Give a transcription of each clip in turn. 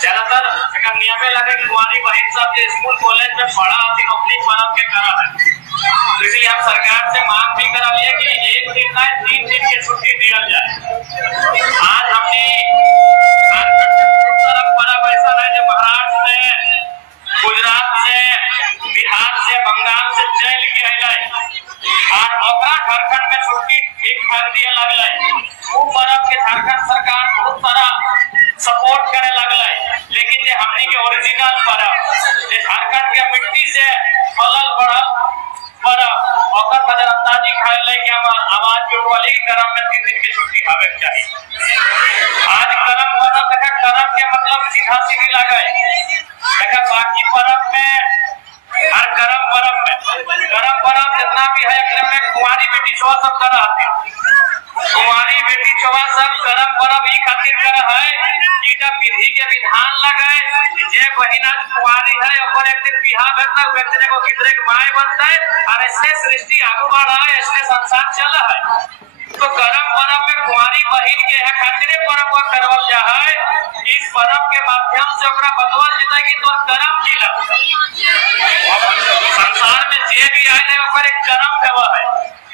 ज्यादातर नियम लगे कि कुंवारी बहन सब जो स्कूल कॉलेज में पढ़ा अपनी पर्व के करा है, तो इसलिए हम सरकार से मांग भी करा लिए कि 1 दिन ना 3 दिन की छुट्टी दिया जाए। आज हमने पर्व ऐसा है जो महाराष्ट्र से, गुजरात से, बिहार से, बंगाल से चल के आए और झारखंड में छुट्टी ठीक ठाक दिए लगल। वो पर्व के झारखंड सरकार बहुत सारा सपोर्ट करे लगल, लेकिन ये हमनी के ओरिजिनल पर्व जे झारखंड के मिट्टी से पलल बढ़ल पर्व ओकर नजरअंदाजी खाए ले के हम आवाज के वाली करम में 3 दिन की छुट्टी आवे चाहिए। आज करम पर्व देखा, करम के मतलब सीधा सीधी लगे देखा, बाकी पर्व में हर करम पर्व जितना भी है एकदम में कुंवारी बेटी छुआ सब कर आती, कुंवारी बेटी छुआ सब करम पर्व ई खातिर कर है कि जब विधि के विधान लगे जे बहिना कुंवारी है ओकर एक दिन बियाह करता व्यक्ति ने को कितने माय बनता है और ऐसे सृष्टि आगू बढ़ रहा है, ऐसे संसार चल रहा है। तो करम पर्व में कुंवारी बहिन के है खातिर पर्व को करवल जा है। इस पर्व के माध्यम से ओकरा बतवल जता कि तोर करम की लग संसार में जे भी आए है ओकर एक कर्म देवा है।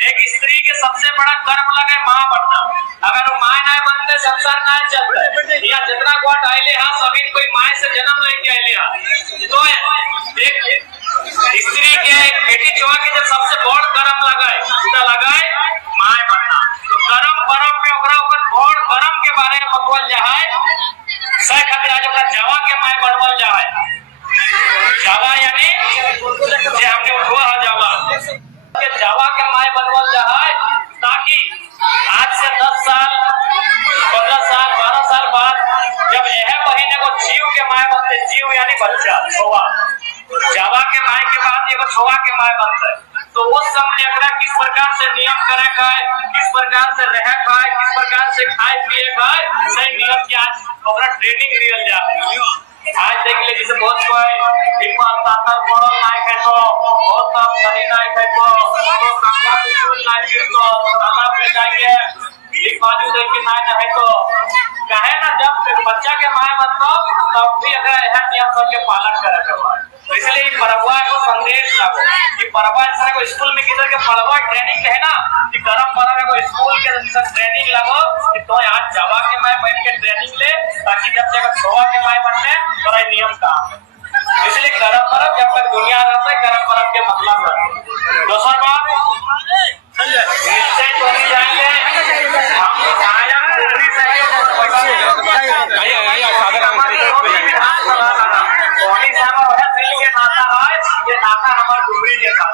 एक स्त्री के सबसे बड़ा कर्म लगे मां बनना, अगर वो मां ना बनते संसार ना चलते। या जितना गोट आइले हां सभी कोई मां से जन्म लेके आइले हां, तो एक स्त्री के बेटी छुआ के जब सबसे बड़ कर्म लगाए उता लगाए मां बनना। तो कर्म पर्व में ओकरा ओकर बड़ कर्म के बारे में बतवल जा है। सह खातिर आज ओकरा जावा के मां बनवल जा है। जावा यानी जे हमने उठवा है जावा के जावा के माय बनवल जा है, ताकि आज से 10 साल 15 साल 12 साल बाद जब यह महीने को जीव के माय बनते, जीव यानी बच्चा छोवा, जावा के माय के बाद एगो छोवा के माय बनता है। तो उस समय एकरा किस प्रकार से नियम करे का है, किस प्रकार से रहे का है, किस प्रकार से खाए पिए का है, सही नियम के आज ओकरा ट्रेनिंग दियल जा है। आज देख ले जैसे बहुत कोई हिम्मत ताकत पड़ल नहीं है तो बहुत कम नहीं नहीं है तो कांगड़ा बिल्कुल नहीं गिर तो तालाब में जाइए एक बाजू देखिए नहीं है तो कहे ना जब बच्चा के माय बनता तब भी अगर यह नियम सबके पालन करे के बा। तो इसलिए पर्ववा को संदेश लागो कि पर्ववा ऐसा को स्कूल में किधर के पर्ववा ट्रेनिंग है ना कि करम पर्व को स्कूल के अंदर ट्रेनिंग लागो कि तो आज जावा के माय बन के ट्रेनिंग ले, ताकि जब तक छोवा के माय बनने तो नियम का। इसलिए करम पर्व जब तक दुनिया रहता है करम पर्व के मतलब रहता है। दूसरा बात निश्चय तो नहीं जाएंगे हम आया पूरी से ये नाता हमारा डुबरी जैसा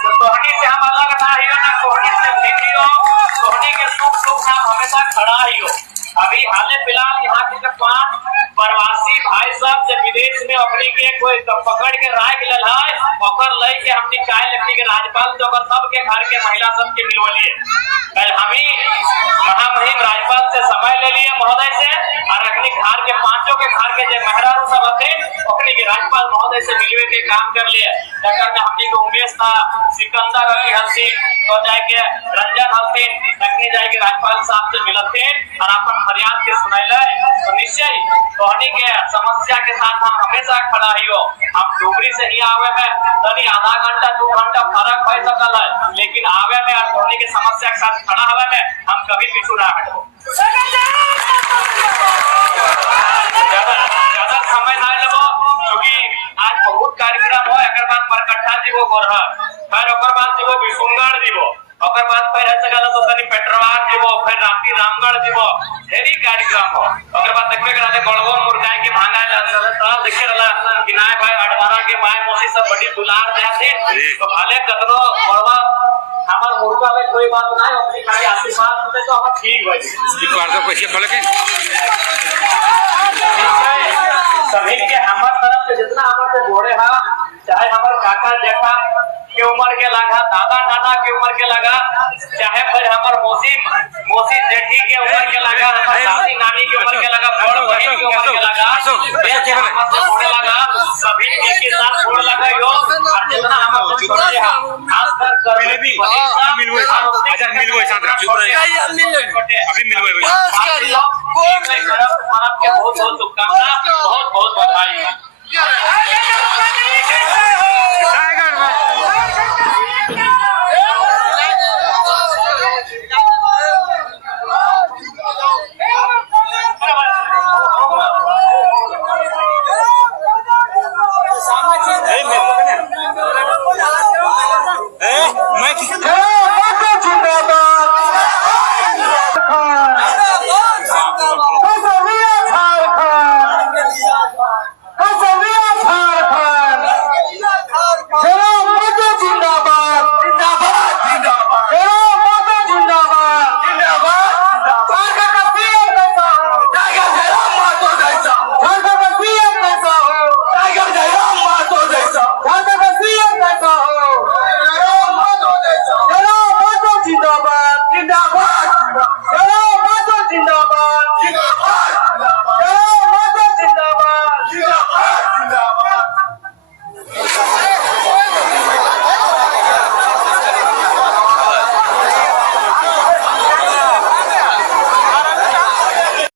सोहनी से हम अलग ना ही हो ना सोहनी से भिड़ी हो, सोहनी के सुख दुख हम हमेशा खड़ा ही हो। अभी हाल फिलहाल यहाँ के 5 प्रवासी भाई साहब जब विदेश में अपने के कोई पकड़ के राय मिलल है ओकर लई के हमनी काय लगती के राज्यपाल जो सब के घर के महिला सब के मिलवलिए। कल हमी महामहिम राज्यपाल से समय ले लिए महोदय से और अपने घर के 5 के घर के जो मेहरारू सब थे अपने के राज्यपाल महोदय से मिलवे के काम कर लिए। जकर में हमनी को उमेश था, सिकंदर अली हसीन तो जाके रंजन हसीन तकनी जाके राज्यपाल साहब से मिलते और अपन फरियाद के सुनैले। तो निश्चय तोहनी के समस्या के साथ हम हमेशा खड़ा ही हो। हम डुबरी से ही आवे में तनी आधा घंटा 2 घंटा फर्क हो सकल है, लेकिन आवे में और तोहनी के समस्या के साथ खड़ा हवे में हम कभी पीछू ना हटो। ज्यादा समय ना लगो क्योंकि आज बहुत कार्यक्रम हो। अगर बात परकट्ठा जीवो गोरहा, फिर ओकर बाद जीवो विसुंगढ़ जीवो, ओकर बाद फिर ऐसे गला तो तनी पेट्रोवार जीवो, फिर राती रामगढ़ जीवो, ढेरी कार्यक्रम हो। ओकर बाद देखबे करा दे गड़गो मुर्गाई के भांगा तरह देखे रहला कि नाय भाई अडवारा के माय मौसी सब बड़ी दुलार देते तो भले कतरो बड़वा हमार मुर्गा में कोई बात नहीं, अपनी खाली आशीर्वाद होते तो हम ठीक भाई ई कर दो कैसे बोले के सभी के हमार तरफ से जितना हमर से जोड़े हा, चाहे हमार काका जेठा के उम्र के लगा, दादा नाना के उम्र के लगा, चाहे फिर हमार मौसी जेठी के उम्र के लगा, हमार दादी नानी के उम्र के लगा, बड़ बहन के उम्र के लगा, सभी के साथ छोड़ लगा यो जितना हम जोड़े हा खास कर करने भी मिलवे अच्छा मिलवे शांत रह अभी मिलवे आपके बहुत बहुत शुभकामना, बहुत बहुत बधाई।